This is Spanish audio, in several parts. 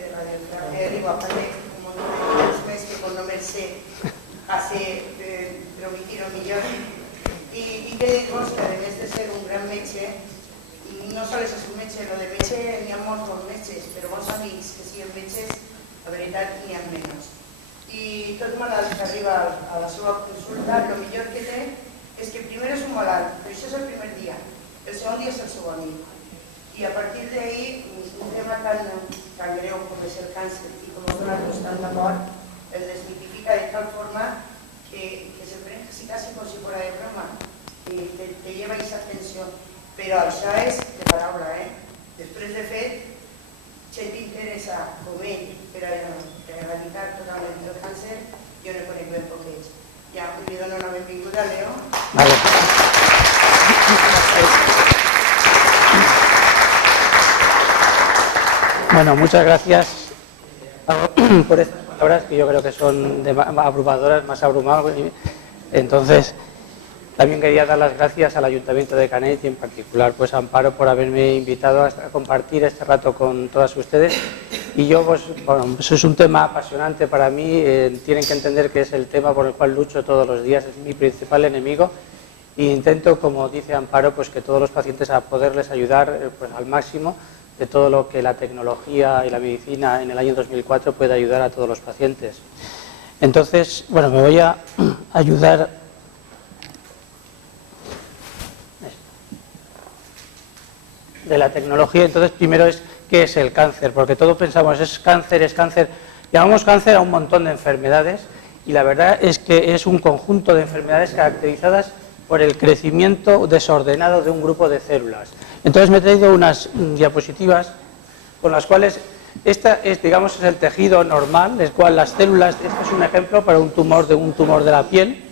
de radioterapia, digo, aparte un montón de cosas que por no verse hace prometir un millón. Y que digamos que además de ser un gran metge, no sols és un metge, lo de metge n'hi ha molts bons metges, però molts amics que siguin metges, la veritat n'hi ha menys. I tot malalt que arriba a la seva consulta, el millor que té és que primer és un malalt, però això és el primer dia, el segon dia és el seu amic. I a partir d'ahí, un tema tan greu com és el càncer i com nosaltres estem d'acord, el desmitifica de tal forma que se prende casi com si fuera de broma, que te lleva esa tensión. Però això és de paraula, Després de fet, gent interessa com ell per erradicar totalment el càncer, jo ne conec ben poquets. Ja li dono la benvinguda a Leo. Vale. Bueno, muchas gracias por estas palabras que yo creo que son abrumadoras, más abrumadas. Entonces, también quería dar las gracias al Ayuntamiento de Canet y en particular pues a Amparo por haberme invitado a compartir este rato con todas ustedes. Y yo, pues, bueno, eso es un tema apasionante para mí, tienen que entender que es el tema por el cual lucho todos los días, es mi principal enemigo. E intento, como dice Amparo, pues que todos los pacientes a poderles ayudar pues, al máximo de todo lo que la tecnología y la medicina en el año 2004 puede ayudar a todos los pacientes. Entonces, bueno, me voy a ayudar de la tecnología. Entonces, primero es qué es el cáncer, porque todos pensamos es cáncer. Llamamos cáncer a un montón de enfermedades y la verdad es que es un conjunto de enfermedades caracterizadas por el crecimiento desordenado de un grupo de células. Entonces me he traído unas diapositivas con las cuales esta es, digamos, es el tejido normal, el cual las células, este es un ejemplo para un tumor de la piel,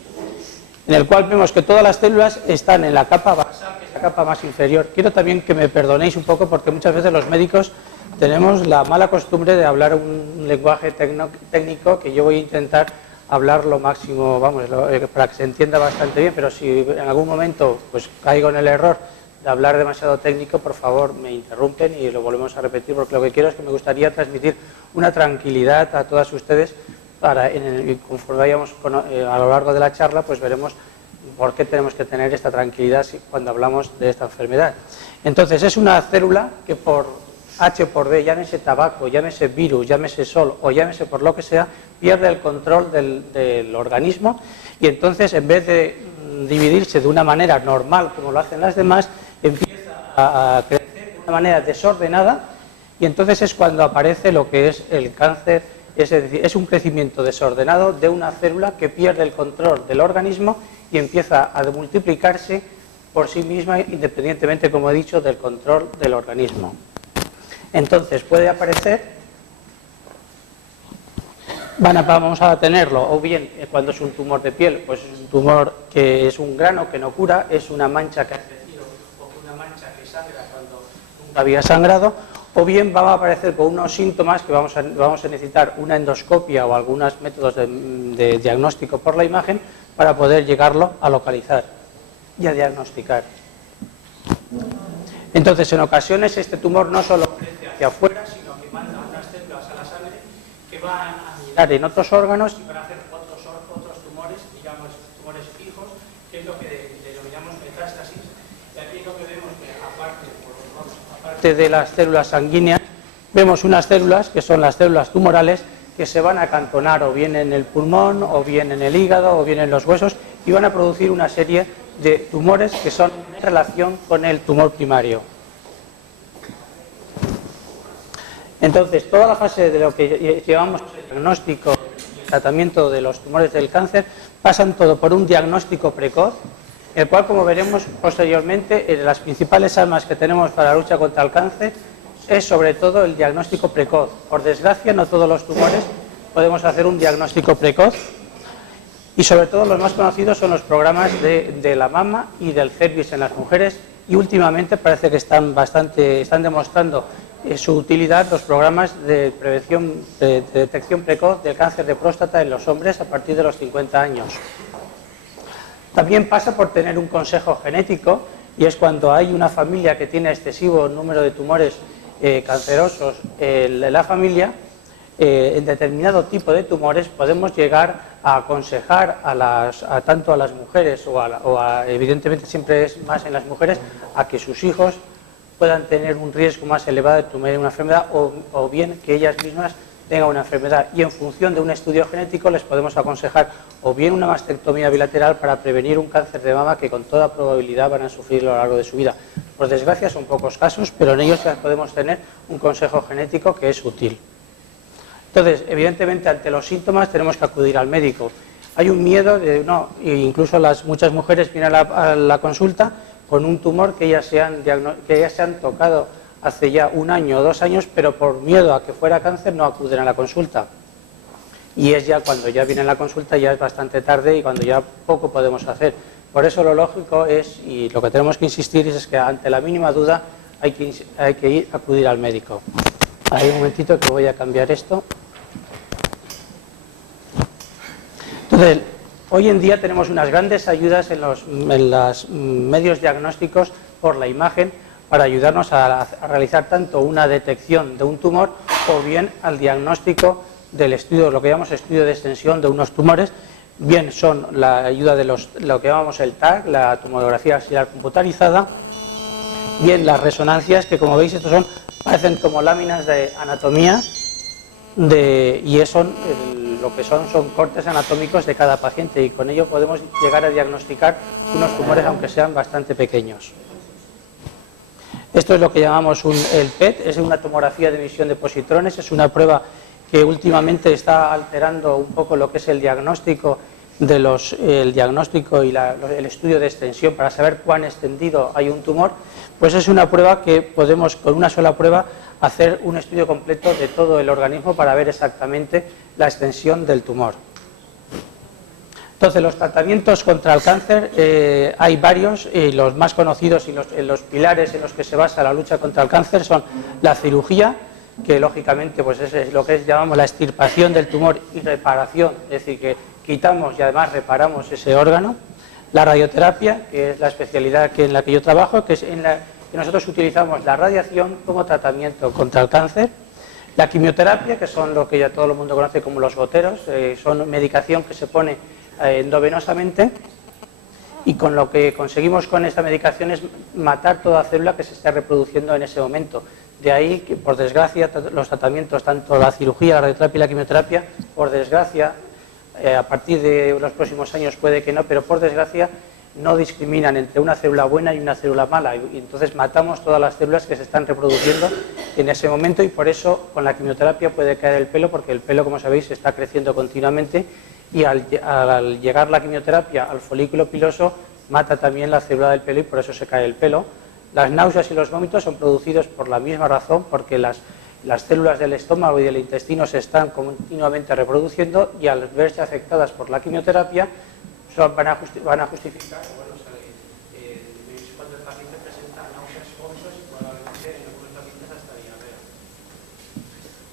en el cual vemos que todas las células están en la capa basal, que es la capa más inferior. Quiero también que me perdonéis un poco porque muchas veces los médicos tenemos la mala costumbre de hablar un lenguaje técnico que yo voy a intentar hablar lo máximo, vamos, para que se entienda bastante bien, pero si en algún momento pues caigo en el error de hablar demasiado técnico, por favor me interrumpen y lo volvemos a repetir, porque lo que quiero es que me gustaría transmitir una tranquilidad a todas ustedes para, conforme vayamos a lo largo de la charla, pues veremos por qué tenemos que tener esta tranquilidad cuando hablamos de esta enfermedad. Entonces, es una célula que por H por B, llámese tabaco, llámese virus, llámese sol o llámese por lo que sea, pierde el control del organismo y entonces en vez de dividirse de una manera normal como lo hacen las demás, empieza a crecer de una manera desordenada y entonces es cuando aparece lo que es el cáncer, es decir, es un crecimiento desordenado de una célula que pierde el control del organismo y empieza a multiplicarse por sí misma independientemente, como he dicho, del control del organismo. Entonces puede aparecer, vamos a tenerlo, o bien cuando es un tumor de piel, pues es un tumor que es un grano que no cura, es una mancha que ha crecido o una mancha que sangra cuando nunca había sangrado, o bien va a aparecer con unos síntomas que vamos a necesitar una endoscopia o algunos métodos de diagnóstico por la imagen para poder llegarlo a localizar y a diagnosticar. Entonces, en ocasiones este tumor no solo crece hacia afuera, sino que manda unas células a la sangre que van a mirar en otros órganos y van a hacer otros tumores, digamos tumores fijos, que es lo que denominamos metástasis. Y aquí lo que vemos que aparte de las células sanguíneas, vemos unas células que son las células tumorales que se van a acantonar o bien en el pulmón, o bien en el hígado, o bien en los huesos y van a producir una serie de tumores que son en relación con el tumor primario. Entonces, toda la fase de lo que llevamos el diagnóstico y el tratamiento de los tumores del cáncer pasan todo por un diagnóstico precoz, el cual, como veremos posteriormente, las principales armas que tenemos para la lucha contra el cáncer es sobre todo el diagnóstico precoz. Por desgracia, no todos los tumores podemos hacer un diagnóstico precoz. Y sobre todo los más conocidos son los programas de la mama y del cervix en las mujeres y últimamente parece que están demostrando su utilidad los programas de prevención, de detección precoz del cáncer de próstata en los hombres a partir de los 50 años. También pasa por tener un consejo genético y es cuando hay una familia que tiene excesivo número de tumores cancerosos en la familia, en determinado tipo de tumores podemos llegar a aconsejar tanto a las mujeres evidentemente siempre es más en las mujeres, a que sus hijos puedan tener un riesgo más elevado de tener una enfermedad o bien que ellas mismas tengan una enfermedad, y en función de un estudio genético les podemos aconsejar o bien una mastectomía bilateral para prevenir un cáncer de mama que con toda probabilidad van a sufrir a lo largo de su vida. Por desgracia son pocos casos, pero en ellos ya podemos tener un consejo genético que es útil. Entonces, evidentemente, ante los síntomas tenemos que acudir al médico. Hay un miedo incluso muchas mujeres vienen a la consulta con un tumor que ya se han tocado hace ya 1 año o 2 años, pero por miedo a que fuera cáncer no acuden a la consulta. Y es ya cuando ya viene la consulta, ya es bastante tarde y cuando ya poco podemos hacer. Por eso lo lógico es, y lo que tenemos que insistir es que ante la mínima duda hay que acudir al médico. Hay un momentito que voy a cambiar esto. Entonces, hoy en día tenemos unas grandes ayudas en los medios diagnósticos por la imagen para ayudarnos a realizar tanto una detección de un tumor o bien al diagnóstico del estudio, lo que llamamos estudio de extensión de unos tumores. Bien son la ayuda de lo que llamamos el TAC, la tomografía axilar computarizada, bien las resonancias, que como veis estos parecen como láminas de anatomía y son lo que son cortes anatómicos de cada paciente, y con ello podemos llegar a diagnosticar unos tumores aunque sean bastante pequeños. Esto es lo que llamamos el PET, es una tomografía de emisión de positrones, es una prueba que últimamente está alterando un poco lo que es el diagnóstico y el estudio de extensión para saber cuán extendido hay un tumor. Pues es una prueba que podemos con una sola prueba hacer un estudio completo de todo el organismo para ver exactamente la extensión del tumor. Entonces, los tratamientos contra el cáncer hay varios, y los más conocidos y los pilares en los que se basa la lucha contra el cáncer son la cirugía, que lógicamente pues es lo que llamamos la extirpación del tumor y reparación, es decir, que quitamos y además reparamos ese órgano. La radioterapia, que es la especialidad en la que yo trabajo, que es en la que nosotros utilizamos la radiación como tratamiento contra el cáncer. La quimioterapia, que son lo que ya todo el mundo conoce como los goteros, son medicación que se pone endovenosamente, y con lo que conseguimos con esta medicación es matar toda célula que se esté reproduciendo en ese momento. De ahí que, por desgracia, los tratamientos, tanto la cirugía, la radioterapia y la quimioterapia, por desgracia, a partir de los próximos años puede que no, pero por desgracia no discriminan entre una célula buena y una célula mala, y entonces matamos todas las células que se están reproduciendo en ese momento, y por eso con la quimioterapia puede caer el pelo, porque el pelo, como sabéis, está creciendo continuamente, y al llegar la quimioterapia al folículo piloso mata también la célula del pelo y por eso se cae el pelo. Las náuseas y los vómitos son producidos por la misma razón, porque las células del estómago y del intestino se están continuamente reproduciendo, y al verse afectadas por la quimioterapia van a justificar cuando el paciente presenta náuseas, vómitos y probablemente en algunos pacientes hasta diarrea.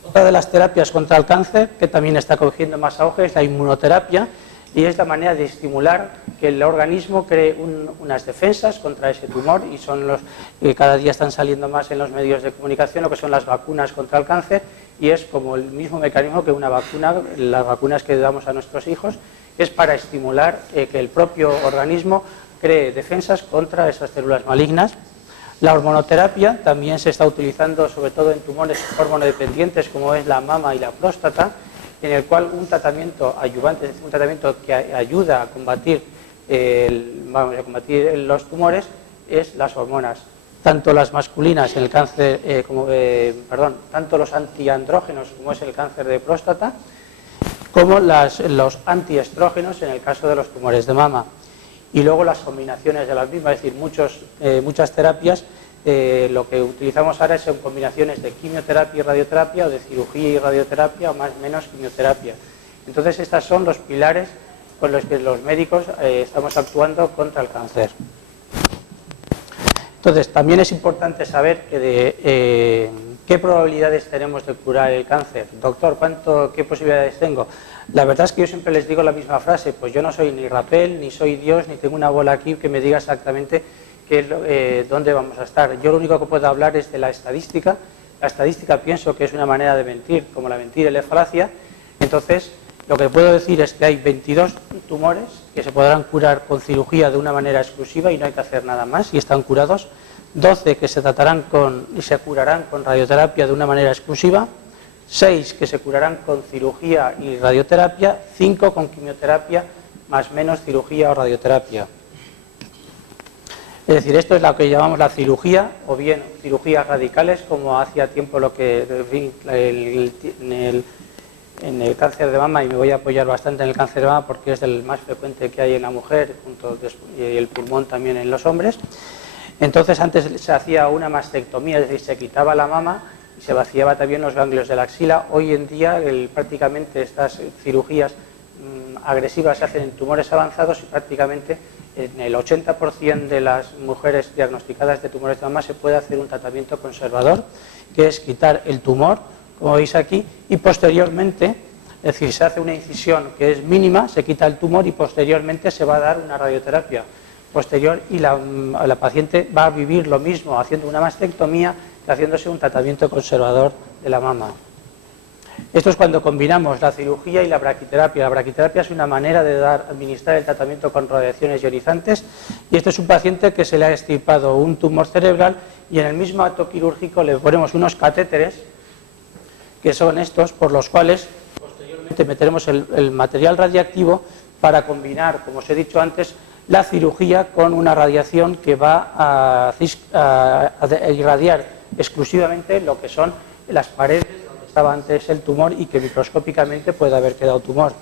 Otra de las terapias contra el cáncer, que también está cogiendo más auge, es la inmunoterapia, y es la manera de estimular que el organismo cree unas defensas contra ese tumor, y son los que cada día están saliendo más en los medios de comunicación, lo que son las vacunas contra el cáncer, y es como el mismo mecanismo que una vacuna, las vacunas que damos a nuestros hijos, es para estimular que el propio organismo cree defensas contra esas células malignas. La hormonoterapia también se está utilizando sobre todo en tumores hormonodependientes como es la mama y la próstata, en el cual un tratamiento ayudante, un tratamiento que ayuda a combatir los tumores, es las hormonas, tanto las masculinas en el cáncer, tanto los antiandrógenos como es el cáncer de próstata, como los antiestrógenos en el caso de los tumores de mama. Y luego las combinaciones de las mismas, es decir, muchas terapias, lo que utilizamos ahora son combinaciones de quimioterapia y radioterapia, o de cirugía y radioterapia, o más o menos quimioterapia. Entonces, estos son los pilares con los que los médicos estamos actuando contra el cáncer. Entonces, también es importante saber qué probabilidades tenemos de curar el cáncer. Doctor, ¿qué posibilidades tengo? La verdad es que yo siempre les digo la misma frase, pues yo no soy ni Rapel, ni soy Dios, ni tengo una bola aquí que me diga exactamente dónde vamos a estar. Yo lo único que puedo hablar es de la estadística, la estadística pienso que es una manera de mentir, como la mentira y la falacia. Entonces, lo que puedo decir es que hay 22 tumores que se podrán curar con cirugía de una manera exclusiva y no hay que hacer nada más y están curados, 12 que se tratarán y se curarán con radioterapia de una manera exclusiva, 6 que se curarán con cirugía y radioterapia, 5 con quimioterapia más menos cirugía o radioterapia. Es decir, esto es lo que llamamos la cirugía, o bien cirugías radicales, como hacía tiempo lo que en el cáncer de mama, y me voy a apoyar bastante en el cáncer de mama porque es el más frecuente que hay en la mujer, y el pulmón también en los hombres. Entonces antes se hacía una mastectomía, es decir, se quitaba la mama y se vaciaba también los ganglios de la axila. Hoy en día prácticamente estas cirugías agresivas se hacen en tumores avanzados y prácticamente en el 80% de las mujeres diagnosticadas de tumores de mama se puede hacer un tratamiento conservador, que es quitar el tumor, como veis aquí, y posteriormente, es decir, se hace una incisión que es mínima, se quita el tumor y posteriormente se va a dar una radioterapia posterior y la paciente va a vivir lo mismo haciendo una mastectomía que haciéndose un tratamiento conservador de la mama. Esto es cuando combinamos la cirugía y la braquiterapia. La braquiterapia es una manera de administrar el tratamiento con radiaciones ionizantes, y este es un paciente que se le ha extirpado un tumor cerebral y en el mismo acto quirúrgico le ponemos unos catéteres, que son estos, por los cuales posteriormente meteremos el material radiactivo para combinar, como os he dicho antes, la cirugía con una radiación que va a irradiar exclusivamente lo que son las paredes donde estaba antes el tumor y que microscópicamente puede haber quedado tumor.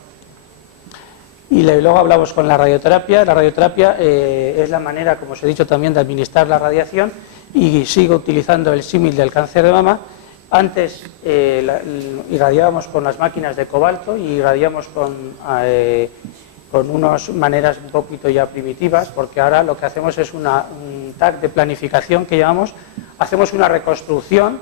Y luego hablamos con la radioterapia. La radioterapia es la manera, como os he dicho también, de administrar la radiación, y sigo utilizando el símil del cáncer de mama. Antes irradiábamos con las máquinas de cobalto y irradiamos con unas maneras un poquito ya primitivas, porque ahora lo que hacemos es un TAC de planificación que llamamos, hacemos una reconstrucción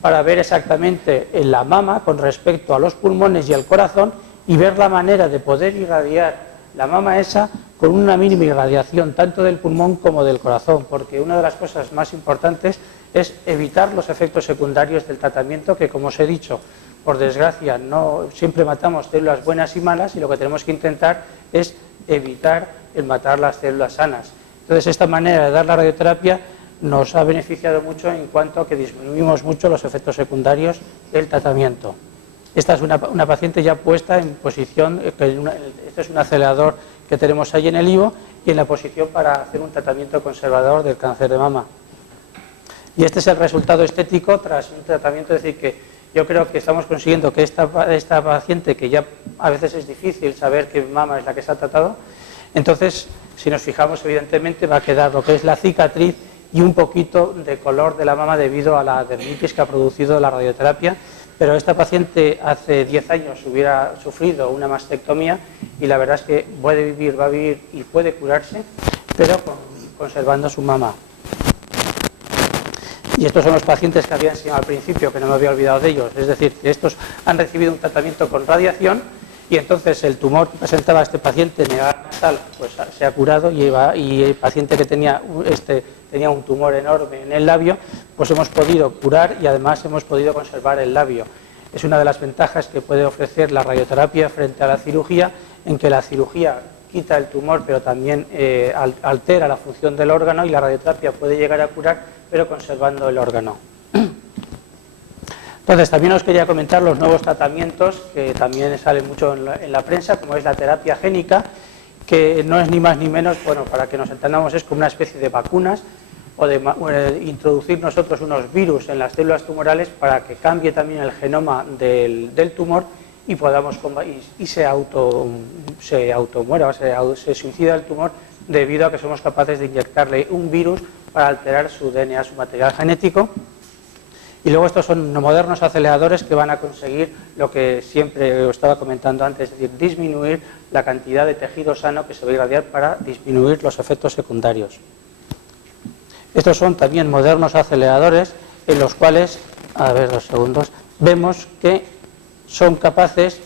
para ver exactamente en la mama con respecto a los pulmones y el corazón y ver la manera de poder irradiar la mama esa con una mínima irradiación tanto del pulmón como del corazón, porque una de las cosas más importantes es evitar los efectos secundarios del tratamiento, que como os he dicho, por desgracia no siempre matamos células buenas y malas, y lo que tenemos que intentar es evitar el matar las células sanas. Entonces esta manera de dar la radioterapia nos ha beneficiado mucho en cuanto a que disminuimos mucho los efectos secundarios del tratamiento. Esta es una paciente ya puesta en posición, este es un acelerador que tenemos ahí en el IVO, y en la posición para hacer un tratamiento conservador del cáncer de mama. Y este es el resultado estético tras un tratamiento, es decir, que yo creo que estamos consiguiendo que esta paciente, que ya a veces es difícil saber qué mama es la que se ha tratado, entonces si nos fijamos evidentemente va a quedar lo que es la cicatriz y un poquito de color de la mama debido a la dermitis que ha producido la radioterapia, pero esta paciente hace 10 años hubiera sufrido una mastectomía y la verdad es que puede vivir, va a vivir y puede curarse, pero conservando su mama. Y estos son los pacientes que había enseñado al principio, que no me había olvidado de ellos. Es decir, que estos han recibido un tratamiento con radiación y entonces el tumor que presentaba este paciente neonatal pues se ha curado, y el paciente que tenía un tumor enorme en el labio, pues hemos podido curar y además hemos podido conservar el labio. Es una de las ventajas que puede ofrecer la radioterapia frente a la cirugía, en que la cirugía quita el tumor pero también altera la función del órgano, y la radioterapia puede llegar a curar pero conservando el órgano. Entonces también os quería comentar los nuevos tratamientos que también salen mucho en la prensa, como es la terapia génica, que no es ni más ni menos, bueno, para que nos entendamos, es como una especie de vacunas o de introducir nosotros unos virus en las células tumorales para que cambie también el genoma del tumor y podamos y se automuera, se suicida el tumor debido a que somos capaces de inyectarle un virus para alterar su DNA, su material genético. Y luego estos son modernos aceleradores que van a conseguir lo que siempre os estaba comentando antes, es decir, disminuir la cantidad de tejido sano que se va a irradiar para disminuir los efectos secundarios. Estos son también modernos aceleradores en los cuales, a ver 2 segundos, vemos que son capaces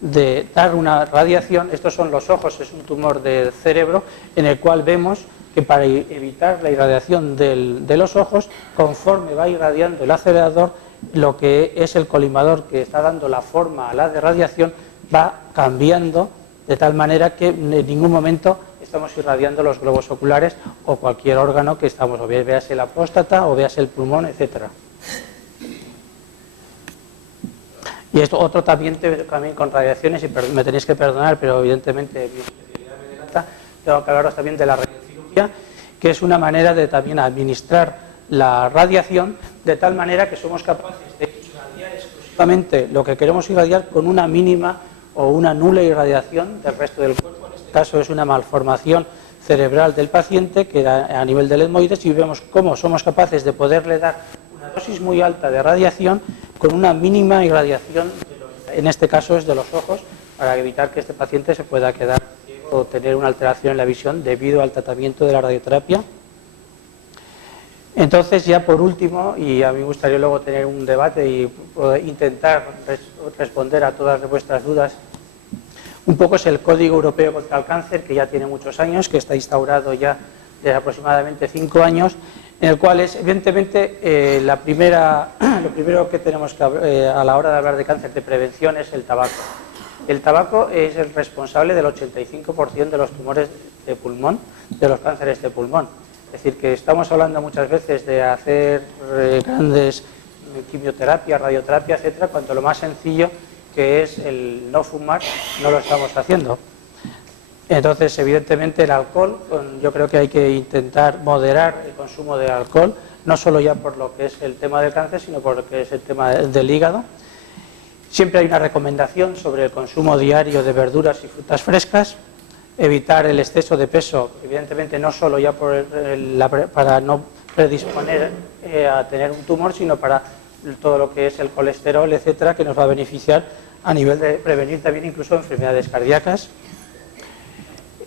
de dar una radiación. Estos son los ojos, es un tumor del cerebro en el cual vemos que para evitar la irradiación de los ojos, conforme va irradiando el acelerador, lo que es el colimador que está dando la forma a la de radiación va cambiando de tal manera que en ningún momento estamos irradiando los globos oculares o cualquier órgano que estamos, o véase la próstata o véase el pulmón, etcétera. Y esto otro también con radiaciones, y me tenéis que perdonar, pero evidentemente mi especialidad me delata, tengo que hablaros también de la radiocirugía, que es una manera de también administrar la radiación de tal manera que somos capaces de irradiar exclusivamente lo que queremos irradiar con una mínima o una nula irradiación del resto del cuerpo. En este caso es una malformación cerebral del paciente que era a nivel del etmoides, y vemos cómo somos capaces de poderle dar una dosis muy alta de radiación con una mínima irradiación, en este caso es de los ojos, para evitar que este paciente se pueda quedar ciego o tener una alteración en la visión debido al tratamiento de la radioterapia. Entonces, ya por último, y a mí me gustaría luego tener un debate y poder intentar responder a todas vuestras dudas, un poco es el Código Europeo contra el Cáncer, que ya tiene muchos años, que está instaurado ya desde aproximadamente 5 años, en el cual es, evidentemente, lo primero que tenemos que a la hora de hablar de cáncer de prevención es el tabaco. El tabaco es el responsable del 85% de los tumores de pulmón, de los cánceres de pulmón. Es decir, que estamos hablando muchas veces de hacer grandes quimioterapia, radioterapia, etcétera, cuando lo más sencillo, que es el no fumar, no lo estamos haciendo. Entonces, evidentemente, el alcohol, yo creo que hay que intentar moderar el consumo de alcohol, no solo ya por lo que es el tema del cáncer, sino por lo que es el tema del hígado. Siempre hay una recomendación sobre el consumo diario de verduras y frutas frescas, evitar el exceso de peso, evidentemente no solo ya para no predisponer a tener un tumor, sino para todo lo que es el colesterol, etcétera, que nos va a beneficiar a nivel de prevenir también incluso enfermedades cardíacas.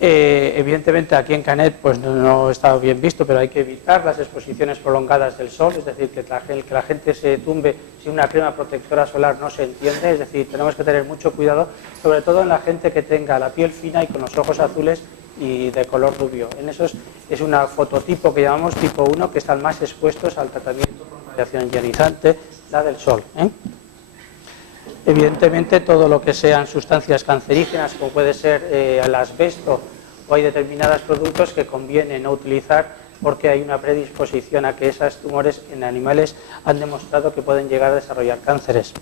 Evidentemente aquí en Canet pues no está bien visto, pero hay que evitar las exposiciones prolongadas del sol, es decir, que la gente se tumbe sin una crema protectora solar no se entiende, es decir, tenemos que tener mucho cuidado, sobre todo en la gente que tenga la piel fina y con los ojos azules y de color rubio. En esos es una fototipo que llamamos tipo 1, que están más expuestos al tratamiento con radiación ionizante, la del sol. Evidentemente todo lo que sean sustancias cancerígenas, como puede ser el asbesto, o hay determinados productos que conviene no utilizar porque hay una predisposición a que esos tumores en animales han demostrado que pueden llegar a desarrollar cánceres.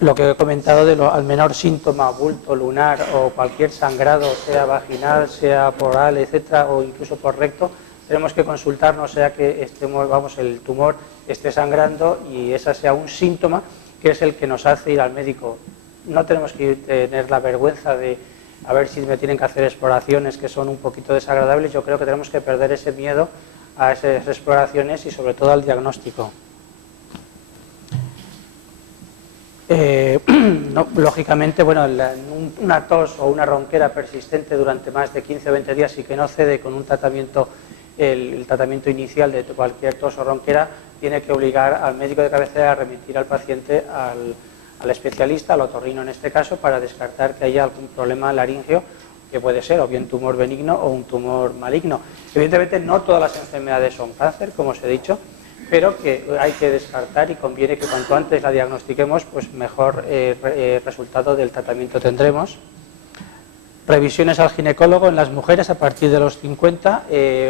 Lo que he comentado al menor síntoma, bulto lunar o cualquier sangrado, sea vaginal, sea por oral, etcétera, o incluso por recto, tenemos que consultarnos, sea que el tumor esté sangrando y ese sea un síntoma que es el que nos hace ir al médico. No tenemos que tener la vergüenza de a ver si me tienen que hacer exploraciones que son un poquito desagradables. Yo creo que tenemos que perder ese miedo a esas exploraciones y sobre todo al diagnóstico. Lógicamente, una tos o una ronquera persistente durante más de 15 o 20 días y que no cede con un tratamiento, el tratamiento inicial de cualquier tos o ronquera, tiene que obligar al médico de cabecera a remitir al paciente al especialista, al otorrino en este caso, para descartar que haya algún problema laríngeo, que puede ser o bien tumor benigno o un tumor maligno. Evidentemente no todas las enfermedades son cáncer, como os he dicho, pero que hay que descartar y conviene que cuanto antes la diagnostiquemos, pues mejor resultado del tratamiento tendremos. Revisiones al ginecólogo en las mujeres a partir de los 50.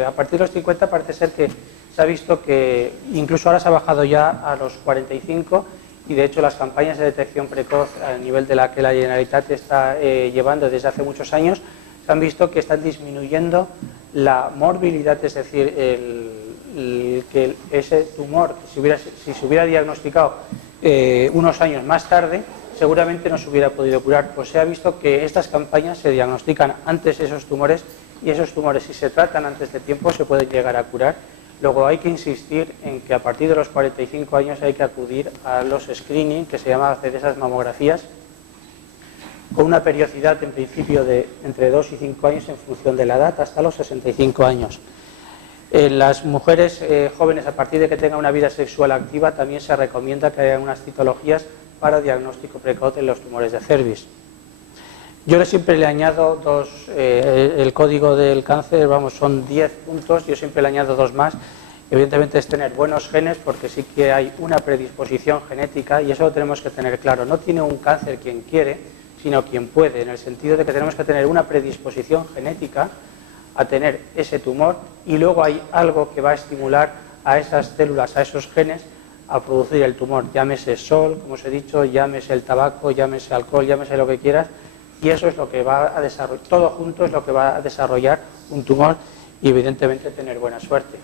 A partir de los 50 parece ser que se ha visto que incluso ahora se ha bajado ya a los 45, y de hecho las campañas de detección precoz a nivel de la que la Generalitat está llevando desde hace muchos años, se han visto que están disminuyendo la morbilidad, es decir, que ese tumor, si se hubiera diagnosticado unos años más tarde, seguramente no se hubiera podido curar. Pues se ha visto que estas campañas se diagnostican antes esos tumores, y esos tumores, si se tratan antes de tiempo, se pueden llegar a curar. Luego hay que insistir en que a partir de los 45 años hay que acudir a los screening, que se llama hacer esas mamografías, con una periodicidad en principio de entre 2 y 5 años en función de la edad, hasta los 65 años. Las mujeres jóvenes, a partir de que tengan una vida sexual activa, también se recomienda que haya unas citologías para diagnóstico precoz en los tumores de cervix. Yo siempre le añado el código del cáncer, vamos, son 10 puntos, yo siempre le añado 2 más. Evidentemente es tener buenos genes, porque sí que hay una predisposición genética y eso lo tenemos que tener claro. No tiene un cáncer quien quiere, sino quien puede, en el sentido de que tenemos que tener una predisposición genética a tener ese tumor y luego hay algo que va a estimular a esas células, a esos genes, a producir el tumor. Llámese sol, como os he dicho, llámese el tabaco, llámese alcohol, llámese lo que quieras, y eso es lo que va a desarrollar, todo junto es lo que va a desarrollar un tumor y evidentemente tener buena suerte.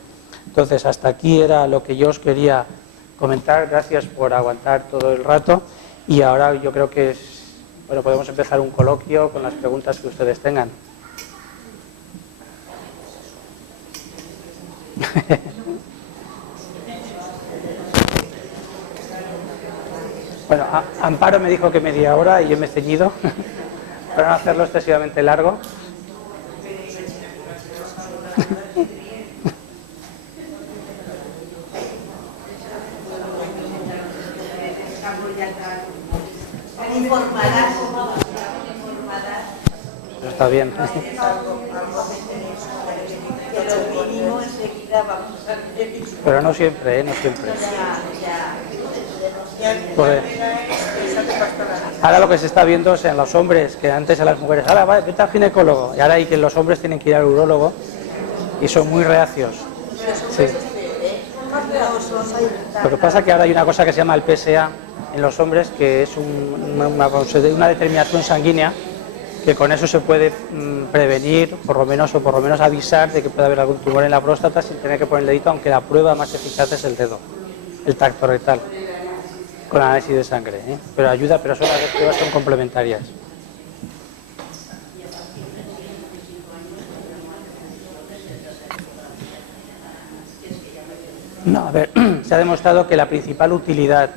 Entonces, hasta aquí era lo que yo os quería comentar. Gracias por aguantar todo el rato y ahora yo creo que podemos empezar un coloquio con las preguntas que ustedes tengan. Bueno, Amparo me dijo que media hora y yo me he ceñido para no hacerlo excesivamente largo. Eso está bien. Pero no siempre, no siempre. Pues, ahora lo que se está viendo es en los hombres, que antes a las mujeres, ahora vete al ginecólogo, y ahora hay que los hombres tienen que ir al urólogo y son muy reacios. Sí. Lo que pasa es que ahora hay una cosa que se llama el PSA en los hombres, que es una determinación sanguínea, que con eso se puede prevenir, por lo menos avisar de que puede haber algún tumor en la próstata sin tener que poner el dedito, aunque la prueba más eficaz es el dedo, el tacto rectal, con análisis de sangre, ¿eh? Pero ayuda, pero las pruebas son complementarias. No, a ver, se ha demostrado que la principal utilidad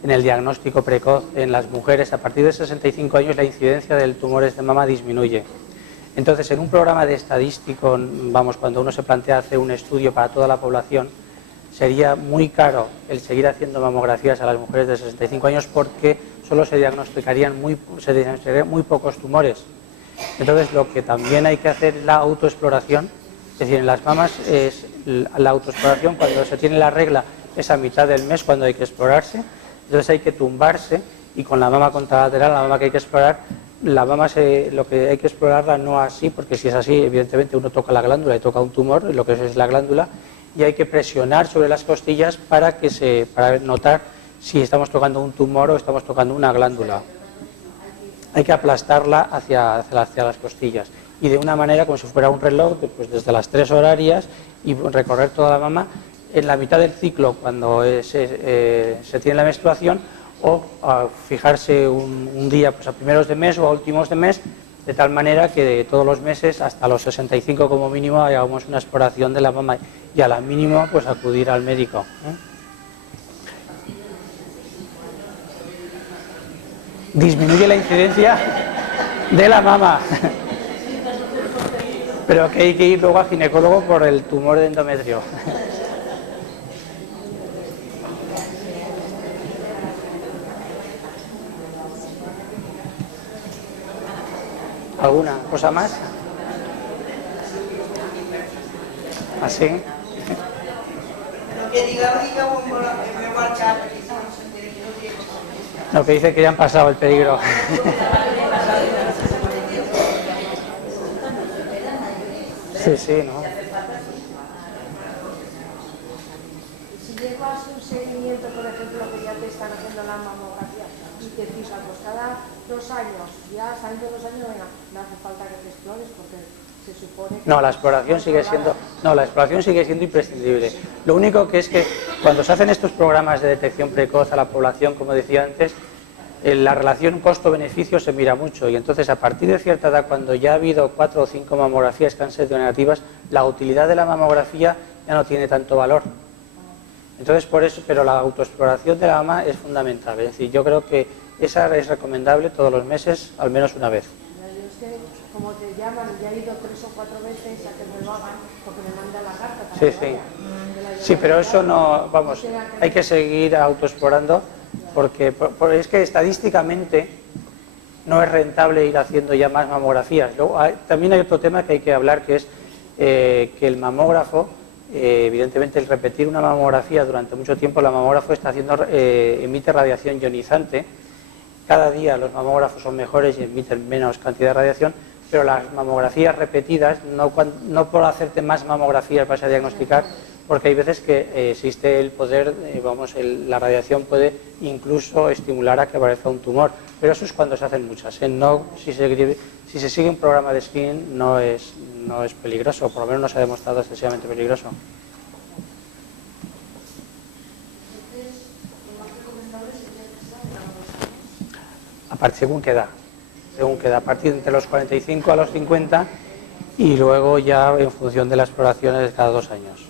en el diagnóstico precoz en las mujeres, a partir de 65 años la incidencia de tumores de mama disminuye. Entonces, en un programa de estadístico, cuando uno se plantea hacer un estudio para toda la población, sería muy caro el seguir haciendo mamografías a las mujeres de 65 años porque solo se diagnosticarían muy pocos tumores. Entonces, lo que también hay que hacer es la autoexploración, es decir, en las mamas es la autoexploración, cuando se tiene la regla es a mitad del mes cuando hay que explorarse. Entonces hay que tumbarse y con la mama contralateral, la mama que hay que explorar, lo que hay que explorarla no así, porque si es así, evidentemente uno toca la glándula y toca un tumor, lo que es la glándula, y hay que presionar sobre las costillas para notar si estamos tocando un tumor o estamos tocando una glándula. Hay que aplastarla hacia las costillas y de una manera como si fuera un reloj, pues desde las 3 horarias y recorrer toda la mama en la mitad del ciclo cuando se tiene la menstruación, o fijarse un día pues a primeros de mes o a últimos de mes, de tal manera que de todos los meses hasta los 65 como mínimo hagamos una exploración de la mama y a la mínima pues acudir al médico, ¿eh? Disminuye la incidencia de la mama, pero que hay que ir luego al ginecólogo por el tumor de endometrio. ¿Alguna cosa más? ¿Así? Lo que dice que ya han pasado el peligro. Sí, ¿no? Si llevas un seguimiento, por ejemplo, que ya te están haciendo la mamografía y te fijas, pues cada 2 años, ya saliendo 2 años, venga, no hace falta que te explores porque se supone que... No, la exploración sigue siendo imprescindible. Lo único que es que cuando se hacen estos programas de detección precoz a la población, como decía antes, la relación costo-beneficio se mira mucho y entonces a partir de cierta edad, cuando ya ha habido 4 o 5 mamografías que han sido negativas, la utilidad de la mamografía ya no tiene tanto valor. Entonces, por eso, pero la autoexploración de la mama es fundamental. Es decir, yo creo que esa es recomendable todos los meses, al menos una vez. Es que, como te llaman, ya he ido 3 o 4 veces a que me lo hagan, porque me mandan la carta. Sí. Sí, pero eso no, vamos, hay que seguir autoexplorando, porque es que estadísticamente no es rentable ir haciendo ya más mamografías. Luego, también hay otro tema que hay que hablar, que es que el mamógrafo, evidentemente el repetir una mamografía durante mucho tiempo, la mamógrafo emite radiación ionizante. Cada día los mamógrafos son mejores y emiten menos cantidad de radiación, pero las mamografías repetidas, no por hacerte más mamografías vas a diagnosticar, porque hay veces que existe el poder, la radiación puede incluso estimular a que aparezca un tumor, pero eso es cuando se hacen muchas. Si se sigue un programa de screening no es peligroso, por lo menos no se ha demostrado excesivamente peligroso. Según qué edad, a partir de los 45 a los 50 y luego ya en función de las exploraciones de cada 2 años.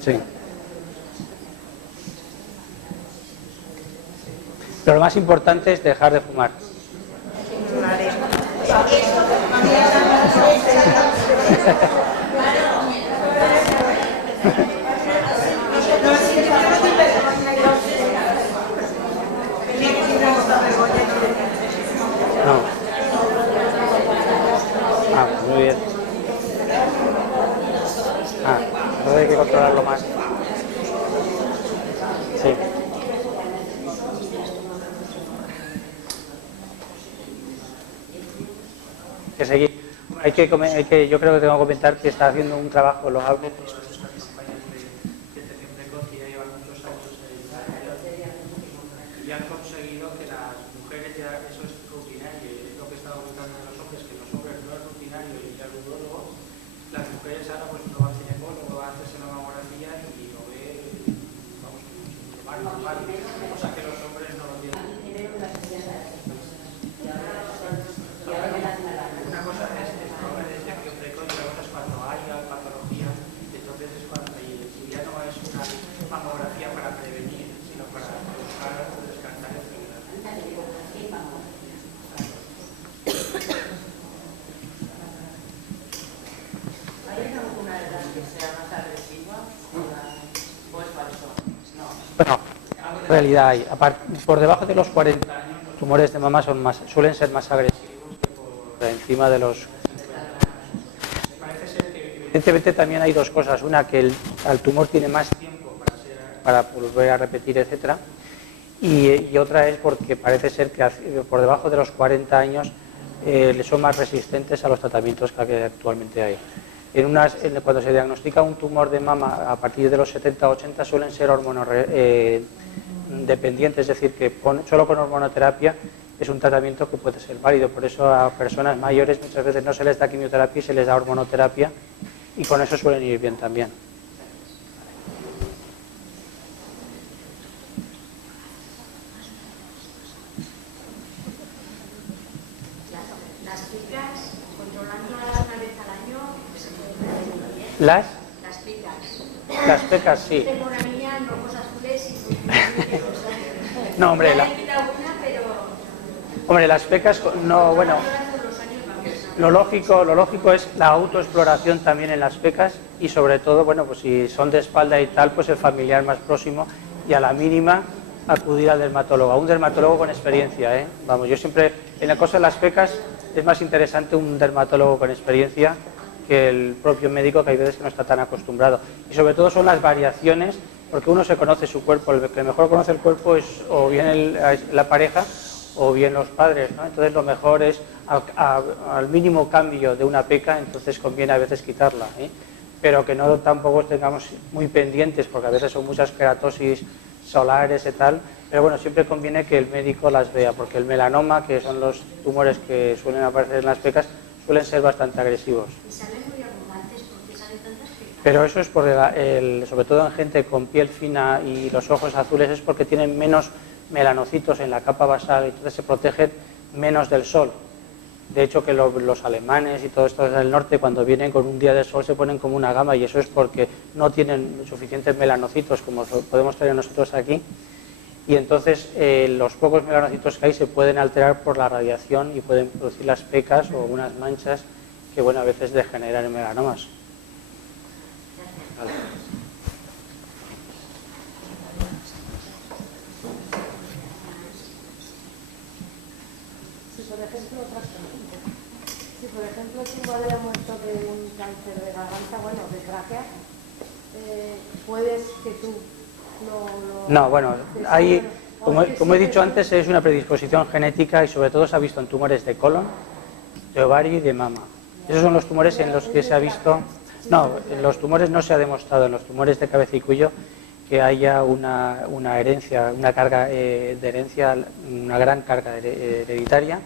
Sí. Pero lo más importante es dejar de fumar. No. Muy bien. Entonces hay que controlarlo más. Sí. Que seguir. Yo creo que tengo que comentar que está haciendo un trabajo loable. Y han conseguido que las mujeres, ya eso es rutinario, y es lo que estaba buscando en los hombres, que los hombres no es rutinario y ya el urólogo, las mujeres ahora pues no van al ginecólogo, van a hacerse una mamografía y lo ve, lo más normal, cosa que los hombres no lo tienen. Una cosa es detección precoz y otra cosa es cuando haya patología, entonces es cuando ya no es una mamografía para prevenir, sino para buscar. Bueno, en realidad hay. Por debajo de los 40 años, los tumores de mama suelen ser más agresivos que por encima de los 50 años. Parece ser que, evidentemente, también hay dos cosas. Una, que el tumor tiene más tiempo para volver a repetir, etcétera. Y otra es porque parece ser que por debajo de los 40 años son más resistentes a los tratamientos que actualmente hay. Cuando se diagnostica un tumor de mama a partir de los 70-80 suelen ser hormonodependientes, es decir, que solo con hormonoterapia es un tratamiento que puede ser válido. Por eso a personas mayores muchas veces no se les da quimioterapia y se les da hormonoterapia, y con eso suelen ir bien también. Las pecas, sí. Tengo una niña, no ojos azules y no, hombre, las pecas, no, bueno, lo lógico es la autoexploración también en las pecas, y sobre todo, bueno, pues si son de espalda y tal, pues el familiar más próximo, y a la mínima acudir al dermatólogo, a un dermatólogo con experiencia, Vamos, yo siempre, en la cosa de las pecas es más interesante un dermatólogo con experiencia que el propio médico, que hay veces que no está tan acostumbrado. Y sobre todo son las variaciones, porque uno se conoce su cuerpo, el que mejor conoce el cuerpo es o bien la pareja o bien los padres, ¿no? Entonces lo mejor es al mínimo cambio de una peca, entonces conviene a veces quitarla, pero que no tampoco tengamos muy pendientes, porque a veces son muchas queratosis solares y tal, pero bueno, siempre conviene que el médico las vea, porque el melanoma, que son los tumores que suelen aparecer en las pecas, suelen ser bastante agresivos. ¿Y salen muy abundantes? ¿Por qué salen tantas pecas? Pero eso es sobre todo en gente con piel fina y los ojos azules, es porque tienen menos melanocitos en la capa basal, y entonces se protegen menos del sol. De hecho, que los alemanes y todo esto del norte, cuando vienen con un día de sol, se ponen como una gama, y eso es porque no tienen suficientes melanocitos como podemos tener nosotros aquí. Y entonces los pocos melanocitos que hay se pueden alterar por la radiación y pueden producir las pecas o unas manchas que, bueno, a veces degeneran en melanomas. Vale. por ejemplo, otras preguntas. Si, por ejemplo, tu madre ha muerto de un cáncer de garganta, bueno, de tráquea, puedes que tú No, bueno, hay, como he dicho antes, es una predisposición genética y sobre todo se ha visto en tumores de colon, de ovario y de mama. Esos son los tumores en los que se ha visto... No, en los tumores no se ha demostrado, en los tumores de cabeza y cuello, que haya una herencia, una carga de herencia, una gran carga hereditaria.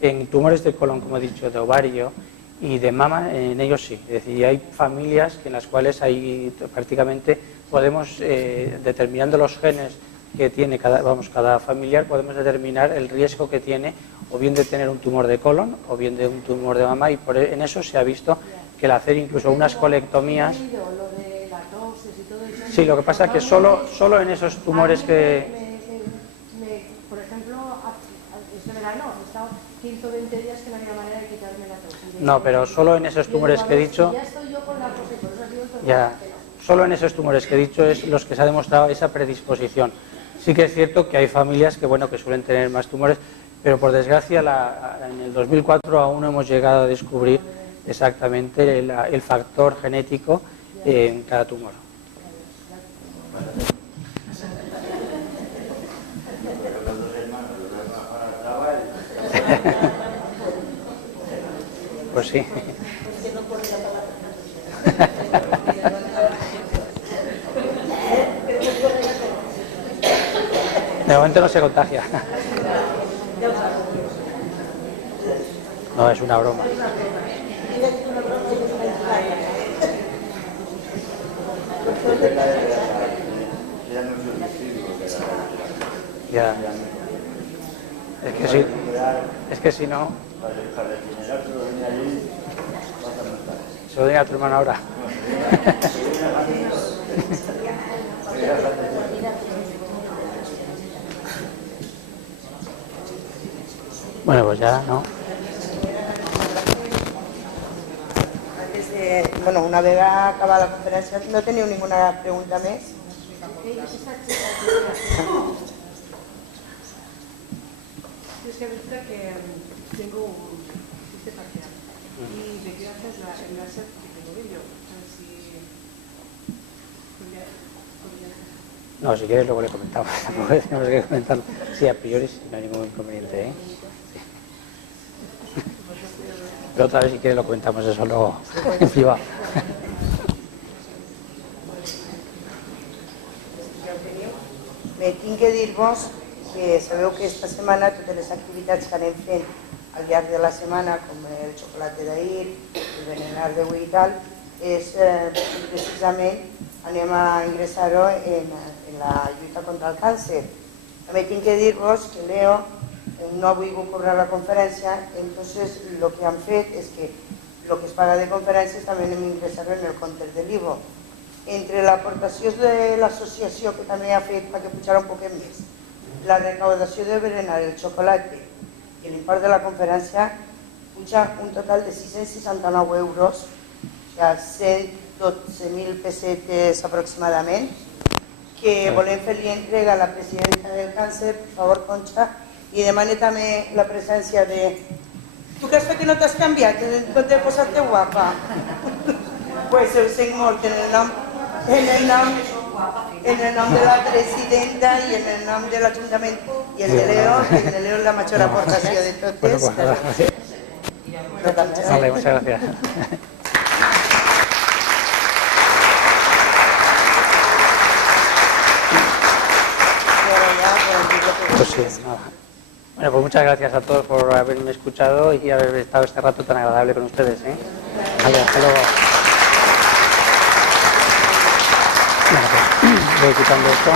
En tumores de colon, como he dicho, de ovario y de mama, en ellos sí. Es decir, hay familias en las cuales hay prácticamente podemos, determinando los genes que tiene cada familiar, podemos determinar el riesgo que tiene o bien de tener un tumor de colon o bien de un tumor de mama, y en eso se ha visto que el hacer incluso unas colectomías... Sí, lo que pasa es que solo en esos tumores que... Por ejemplo, este verano he estado 15 o 20 días que no había manera de quitarme la tos. No, pero solo en esos tumores que he dicho... Ya estoy yo con la tos y por eso ha sido todo. Ya, solo en esos tumores que he dicho es los que se ha demostrado esa predisposición. Sí que es cierto que hay familias que, bueno, que suelen tener más tumores, pero por desgracia en el 2004 aún no hemos llegado a descubrir exactamente el factor genético en cada tumor. Pues sí. De momento no se contagia. No, es una broma. Ya. Es que si no... Se lo diga a tu hermano ahora. Bueno, pues ya, ¿no? Bueno, una vez acabada la conferència no teniu ninguna pregunta més? Es que resulta que tengo un quiste facial y me quiero hacer el láser que tengo vello. A ver si podría hacer. No, si quieres luego le comentamos. Tampoco tenemos que comentarlo. Sí, a priori sí, no hay ningún inconveniente, ¿eh? Sí. Pero otra vez si quieres lo comentamos eso luego en privado. Bé, tinc que dir-vos que sabeu que esta setmana totes les activitats que anem fent al llarg de la setmana, com el xocolate d'ahir, el berenar d'avui i tal, és precisament anem a ingressar-ho en la lluita contra el càncer. També tinc que dir-vos que Leo no ha volgut cobrar la conferència, entonces lo que han fet és que lo que es paga de conferències també anem a ingressar-ho en el compte de l'IVO. Entre l'aportació de l'associació, que també ha fet perquè pujarà un poquet més, la recaudació de berenar, el xocolate i l'import de la conferència, puja un total de 669 euros, o sigui, 112.000 pessetes aproximadament, que volem fer-li entrega a la presidenta del càncer, per favor, Concha, i demane també la presència de... Tu que has fet que no t'has canviat, en compte de posar-te guapa? Pues ho sent molt, en el nom de la presidenta i en el nom de l'Ajuntament i el de Leo, que el de Leo és la major aportació de totes. Vale, muchas gracias. Pues sí, nada. Bueno, pues muchas gracias a todos por haberme escuchado y haber estado este rato tan agradable con ustedes, ¿eh? Vale, hasta luego. Voy quitando esto.